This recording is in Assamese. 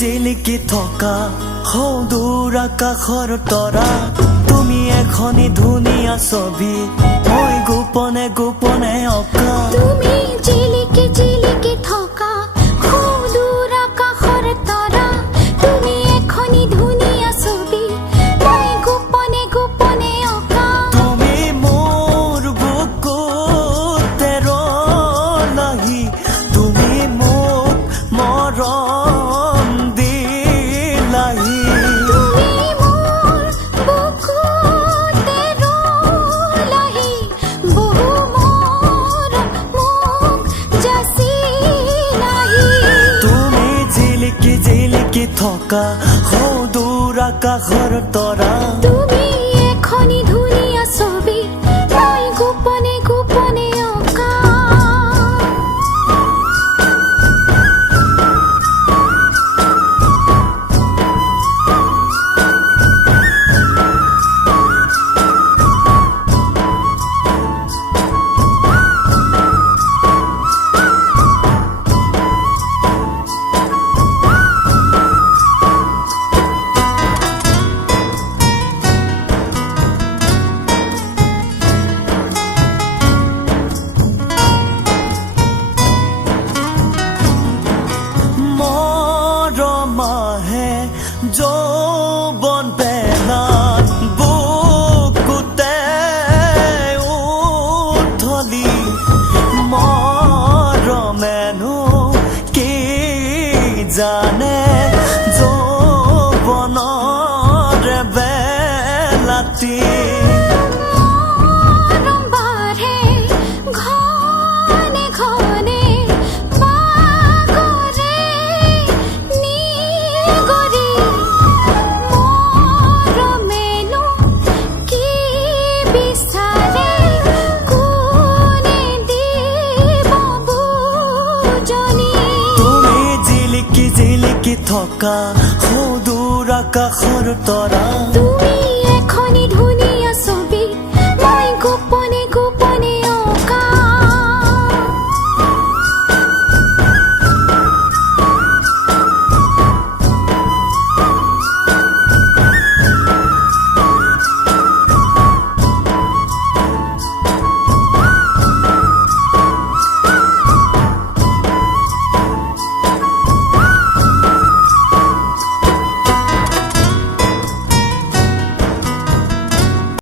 জিলিকি থকা সৌদূৰ আকাশৰ তৰা তুমি এখনি ধুনীয়া ছবি মই গোপনে গোপনে অঁকা তুমি জিলিকি জিলিকি থকা সৌদূৰ আকাশৰ তৰা তুমি এখনি ধুনীয়া ছবি মই গোপনে গোপনে অঁকা তুমি মোৰ বুকুতে ৰলাহি তুমি মোক মৰম দিলাহি তুমি মোৰ বুকুতে ৰলাহি বহু মৰম মোক যাচিলাহি তুমি জিলিকি জিলিকি থকা সৌদূৰ আকাশৰ তৰা তুমি এখনি ধুনীয়া ছবি মই গোপনে গোপনে অঁকা মৰমাহে যৌৱন পেলাত বুকুতে উঠলি মৰমেনো কি জানে যৌৱনৰ বেলাতি মৰম বাঢ়ে ঘনে ঘনে বাগৰে নিগৰি মৰমেনো কি বিচাৰে কোনে দিব বুজনি তুমি জিলিকি জিলিকি থকা সৌদূৰ আকাশৰ তৰা তুমি